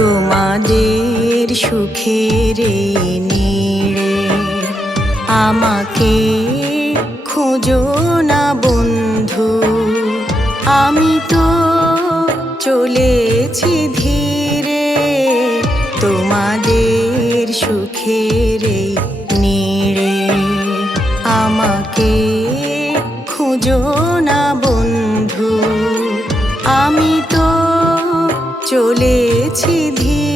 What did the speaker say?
তোমাদের সুখের নিড়ে আমাকে খোঁজো না বন্ধু। আমি তো চলেছি ধীরে তোমাদের সুখের নিড়ে। চলেছি ধীরে